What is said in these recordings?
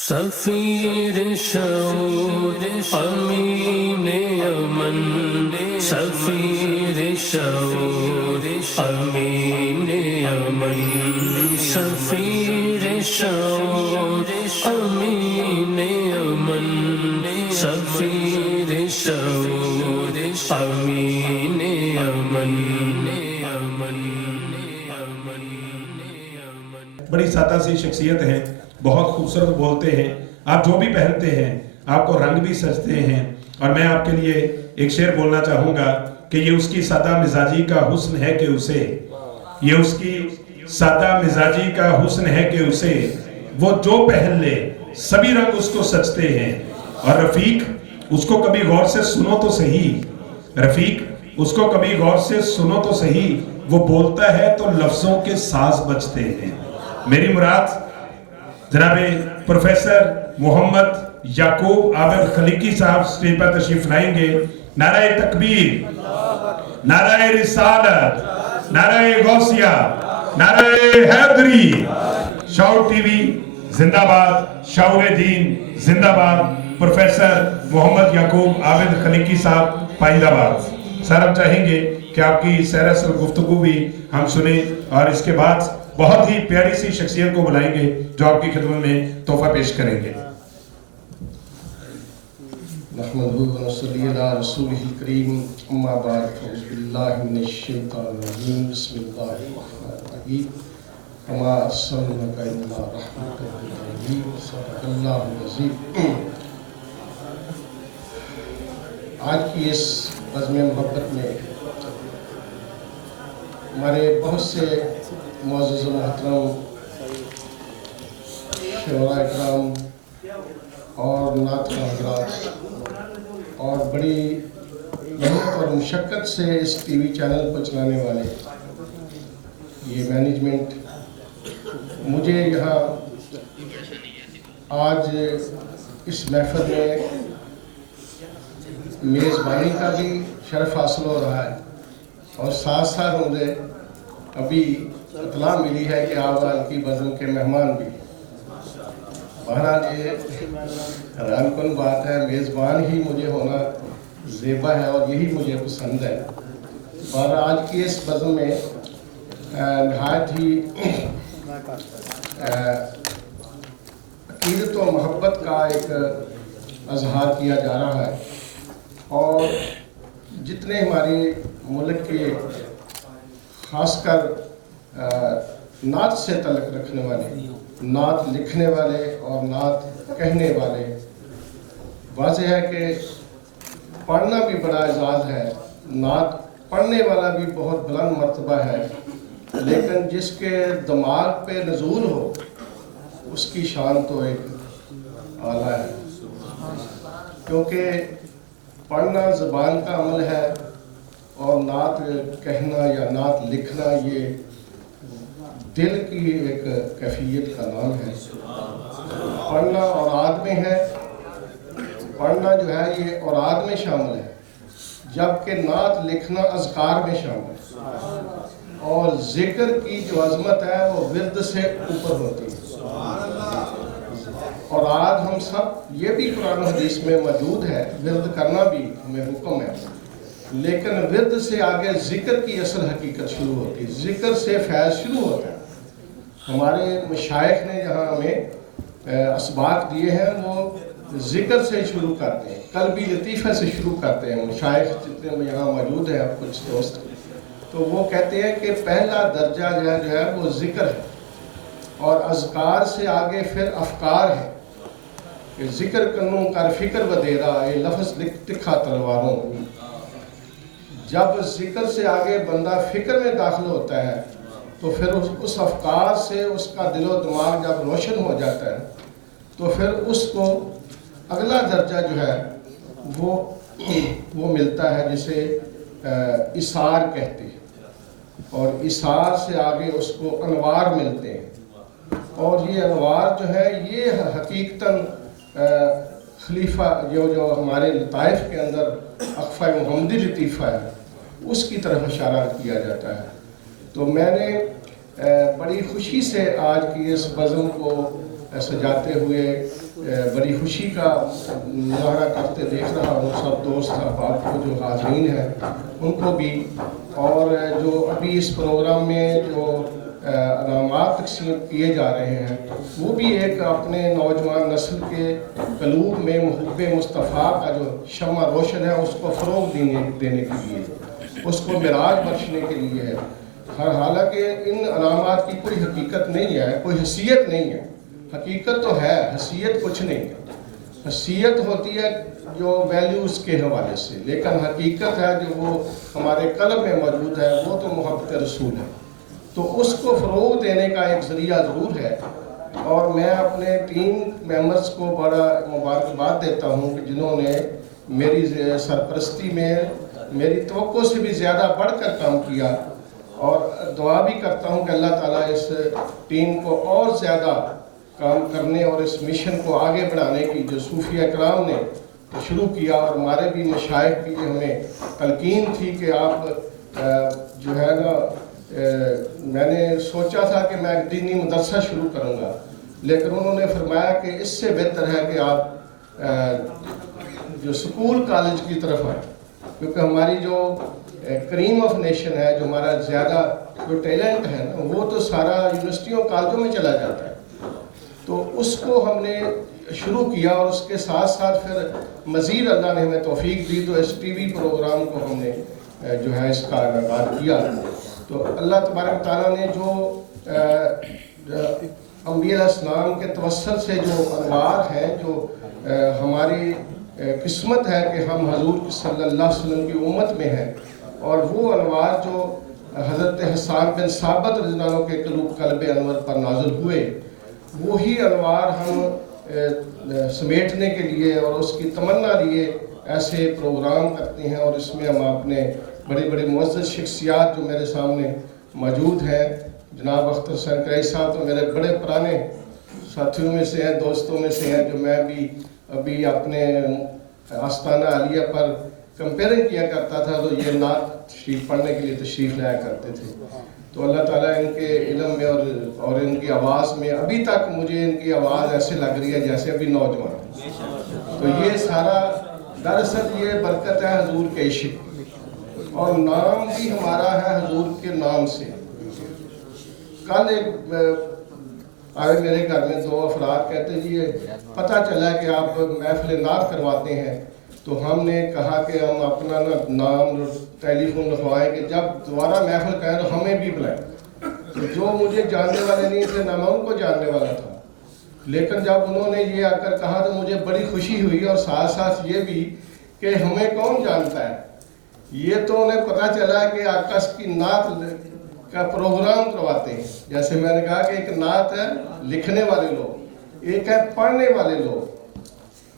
سفیر شعور امین امن، سفیر شعور امین امن، سفیر شعور امین امن، سفیر شعور امین امن۔ بڑی سادہ سی شخصیت ہے، بہت خوبصورت بولتے ہیں، آپ جو بھی پہنتے ہیں آپ کو رنگ بھی سجتے ہیں، اور میں آپ کے لیے ایک شعر بولنا چاہوں گا کہ یہ اس کی سادہ مزاجی کا حسن ہے کہ اسے، یہ اس کی سادہ مزاجی کا حسن ہے کہ اسے وہ جو پہن لے سبھی رنگ اس کو سجتے ہیں۔ اور رفیق اس کو کبھی غور سے سنو تو صحیح، رفیق اس کو کبھی غور سے سنو تو صحیح، وہ بولتا ہے تو لفظوں کے ساز بجتے ہیں۔ میری مراد جناب پروفیسر محمد یعقوب عابد خلیقی صاحب سٹیج پر تشریف لائیں گے۔ نعرہ تکبیر، نعرہ رسالت، نعرہ غوثیہ، نعرہ حیدری۔ شعور ٹی وی زندہ باد، شعور دین زندہ باد۔ پروفیسر محمد یعقوب عابد خلیقی صاحب پائندہ باد۔ سر ہم چاہیں گے کہ آپ کی سیر اصل گفتگو بھی ہم سنیں، اور اس کے بعد بہت ہی پیاری سی شخصیت کو بلائیں گے جو آپ کی خدمت میں تحفہ پیش کریں گے۔ نحمدہ و نصلی علی رسولہ الکریم، اما بعد، اعوذ باللہ من الشیطان الرجیم، بسم اللہ الرحمن الرحیم، وما ارسلناک الا رحمۃ للعالمین، صدق اللہ العظیم۔ آج کی اس بزم محبت میں ہمارے بہت سے معزز و محترم شعراء اکرام اور نعت خواں حضرات، اور بڑی محنت اور مشقت سے اس ٹی وی چینل کو چلانے والے یہ مینجمنٹ، مجھے یہاں آج اس محفل میں میزبانی کا بھی شرف حاصل ہو رہا ہے، اور ساتھ ساتھ مجھے ابھی اطلاع ملی ہے کہ آپ آج کی بزم کے مہمان بھی۔ بہرحال یہ حیران کن بات ہے، میزبان ہی مجھے ہونا زیبا ہے اور یہی مجھے پسند ہے۔ اور آج کی اس بزم میں نہایت ہی عقیدت و محبت کا ایک اظہار کیا جا رہا ہے، اور جتنے ہمارے ملک کے خاص کر نعت سے تعلق رکھنے والے، نعت لکھنے والے اور نعت کہنے والے، واضح ہے کہ پڑھنا بھی بڑا اعزاز ہے، نعت پڑھنے والا بھی بہت بلند مرتبہ ہے، لیکن جس کے دماغ پہ نزول ہو اس کی شان تو ایک اعلیٰ ہے، کیونکہ پڑھنا زبان کا عمل ہے اور نعت کہنا یا نعت لکھنا یہ دل کی ایک کیفیت کا نام ہے۔ پڑھنا اوراد میں ہے، پڑھنا جو ہے یہ اوراد میں شامل ہے، جبکہ نعت لکھنا اذکار میں شامل ہے، اور ذکر کی جو عظمت ہے وہ ورد سے اوپر ہوتی ہے۔ اور آج ہم سب یہ بھی قرآن حدیث میں موجود ہے، ورد کرنا بھی ہمیں حکم ہے، لیکن ورد سے آگے ذکر کی اصل حقیقت شروع ہوتی ہے، ذکر سے فیض شروع ہوتا ہے۔ ہمارے مشائخ نے جہاں ہمیں اسباق دیے ہیں وہ ذکر سے شروع کرتے ہیں، قلبی لطیفہ سے شروع کرتے ہیں۔ مشائخ جتنے یہاں موجود ہیں کچھ دوست، تو وہ کہتے ہیں کہ پہلا درجہ جو ہے وہ ذکر ہے، اور اذکار سے آگے پھر افکار ہے کہ ذکر کنوں کر فکر ودیرا، یہ لفظ تکھا تلواروں۔ جب ذکر سے آگے بندہ فکر میں داخل ہوتا ہے تو پھر اس افکار سے اس کا دل و دماغ جب روشن ہو جاتا ہے تو پھر اس کو اگلا درجہ جو ہے وہ ملتا ہے، جسے اثار کہتے ہیں، اور اثار سے آگے اس کو انوار ملتے ہیں، اور یہ انوار جو ہے یہ حقیقتاً خلیفہ جو ہمارے لطائف کے اندر اقفہ محمدی لطیفہ ہے اس کی طرف اشارہ کیا جاتا ہے۔ تو میں نے بڑی خوشی سے آج کی اس بزم کو سجاتے ہوئے بڑی خوشی کا مظاہرہ کرتے دیکھ رہا ہوں سب دوست احباب کو جو حاضرین ہیں ان کو بھی، اور جو ابھی اس پروگرام میں جو انعامات تقسیم کیے جا رہے ہیں وہ بھی ایک اپنے نوجوان نسل کے قلوب میں محب مصطفیٰ کا جو شمع روشن ہے اس کو فروغ دینے کے لیے، اس کو معراج بخشنے کے لیے ہے۔ حالانکہ ان انعامات کی کوئی حقیقت نہیں ہے، کوئی حیثیت نہیں ہے، حقیقت تو ہے، حیثیت کچھ نہیں ہے۔ حیثیت ہوتی ہے جو ویلیوز کے حوالے سے، لیکن حقیقت ہے جو وہ ہمارے قلب میں موجود ہے وہ تو محبت رسول ہے، تو اس کو فروغ دینے کا ایک ذریعہ ضرور ہے۔ اور میں اپنے ٹیم ممبرز کو بڑا مبارکباد دیتا ہوں کہ جنہوں نے میری سرپرستی میں میری توقع سے بھی زیادہ بڑھ کر کام کیا، اور دعا بھی کرتا ہوں کہ اللہ تعالیٰ اس ٹیم کو اور زیادہ کام کرنے اور اس مشن کو آگے بڑھانے کی جو صوفیہ اکرام نے شروع کیا، اور ہمارے بھی مشائخ کی ہمیں تلقین تھی کہ آپ جو ہے نا، میں نے سوچا تھا کہ میں ایک دینی مدرسہ شروع کروں گا، لیکن انہوں نے فرمایا کہ اس سے بہتر ہے کہ آپ جو سکول کالج کی طرف آئیں، کیونکہ ہماری جو کریم آف نیشن ہے، جو ہمارا زیادہ جو ٹیلنٹ ہے نا وہ تو سارا یونیورسٹیوں کالجوں میں چلا جاتا ہے، تو اس کو ہم نے شروع کیا، اور اس کے ساتھ ساتھ پھر مزید اللہ نے ہمیں توفیق دی تو اس ٹی وی پروگرام کو ہم نے جو ہے اس کا انعقاد کیا۔ تو اللہ تبارک تعالیٰ نے جو انبیاء علیہ السلام کے توسل سے جو انوار ہیں، جو ہماری قسمت ہے کہ ہم حضور صلی اللہ علیہ وسلم کی امت میں ہیں، اور وہ انوار جو حضرت حسان بن ثابت رضی اللہ عنہ کے قلب انور پر نازل ہوئے، وہی انوار ہم سمیٹنے کے لیے اور اس کی تمنا لیے ایسے پروگرام کرتے ہیں، اور اس میں ہم اپنے بڑے بڑے معزز شخصیات جو میرے سامنے موجود ہیں، جناب اختر حسین قریشی صاحب تو میرے بڑے پرانے ساتھیوں میں سے ہیں، دوستوں میں سے ہیں، جو میں بھی ابھی اپنے آستانہ عالیہ پر کمپیئرنگ کیا کرتا تھا تو یہ نعت شریف پڑھنے کے لیے تشریف لایا کرتے تھے۔ تو اللہ تعالیٰ ان کے علم میں اور ان کی آواز میں ابھی تک مجھے ان کی آواز ایسے لگ رہی ہے جیسے ابھی نوجوان، تو یہ سارا دراصل یہ برکت ہے حضور کے عشق، اور نام بھی ہمارا ہے حضور کے نام سے۔ کل ایک آئے میرے گھر میں دو افراد، کہتے جی پتہ چلا کہ آپ محفل نعت کرواتے ہیں، تو ہم نے کہا کہ ہم اپنا نام ٹیلی فون لکھوائیں کہ جب دوبارہ محفل کہیں تو ہمیں بھی بلائیں۔ تو جو مجھے جاننے والے نہیں تھے نہ میں ان کو جاننے والا تھا، لیکن جب انہوں نے یہ آ کر کہا تو مجھے بڑی خوشی ہوئی، اور ساتھ ساتھ یہ بھی کہ ہمیں کون جانتا ہے، یہ تو انہیں پتہ چلا کہ آقا کی نعت کا پروگرام کرواتے ہیں۔ جیسے میں نے کہا کہ ایک نعت ہے لکھنے والے لوگ، ایک ہے پڑھنے والے لوگ،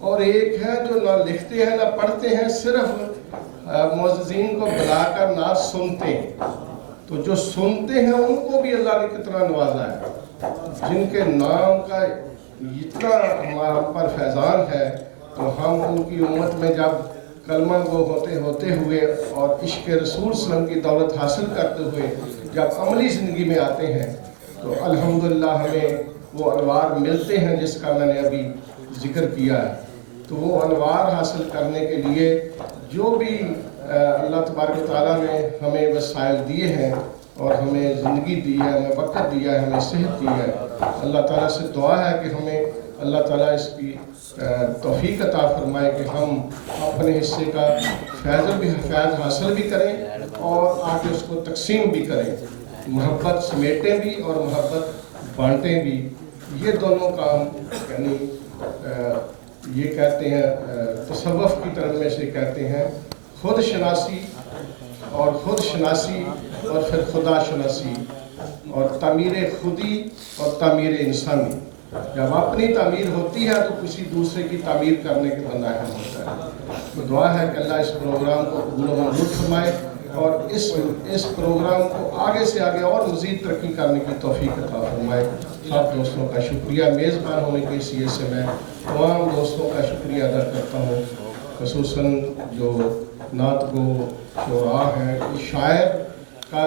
اور ایک ہے جو نہ لکھتے ہیں نہ پڑھتے ہیں، صرف معززین کو بلا کر نعت سنتے ہیں۔ تو جو سنتے ہیں ان کو بھی اللہ نے کتنا نوازا ہے، جن کے نام کا اتنا ہمارے پر فیضان ہے، تو ہم ان کی امت میں جب کلمہ گو ہوتے ہوئے اور عشق رسول صلی اللہ علیہ وسلم کی دولت حاصل کرتے ہوئے جب عملی زندگی میں آتے ہیں تو الحمدللہ ہمیں وہ انوار ملتے ہیں جس کا میں نے ابھی ذکر کیا ہے۔ تو وہ انوار حاصل کرنے کے لیے جو بھی اللہ تبارک و تعالیٰ نے ہمیں وسائل دیے ہیں اور ہمیں زندگی دی ہے، ہمیں وقت دیا ہے، ہمیں صحت دی ہے، اللہ تعالیٰ سے دعا ہے کہ ہمیں اللہ تعالیٰ اس کی توفیق عطا فرمائے کہ ہم اپنے حصے کا فیض حاصل بھی کریں اور آگے اس کو تقسیم بھی کریں، محبت سمیٹیں بھی اور محبت بانٹیں بھی۔ یہ دونوں کام یعنی یہ کہتے ہیں تصوف کی طرف میں سے کہتے ہیں خود شناسی اور خود شناسی اور پھر خدا شناسی اور تعمیر خودی اور تعمیر انسانی۔ جب اپنی تعمیر ہوتی ہے تو کسی دوسرے کی تعمیر کرنے کے بندہ اہم ہوتا ہے۔ تو دعا ہے کہ اللہ اس پروگرام کو قبول و منظور فرمائے اور اس پروگرام کو آگے سے آگے اور مزید ترقی کرنے کی توفیق عطا فرمائے۔ سب دوستوں کا شکریہ، میزبان ہونے کے حیثیت سے میں تمام دوستوں کا شکریہ ادا کرتا ہوں، خصوصاً جو نعت گو شعراء ہیں۔ شاعر کا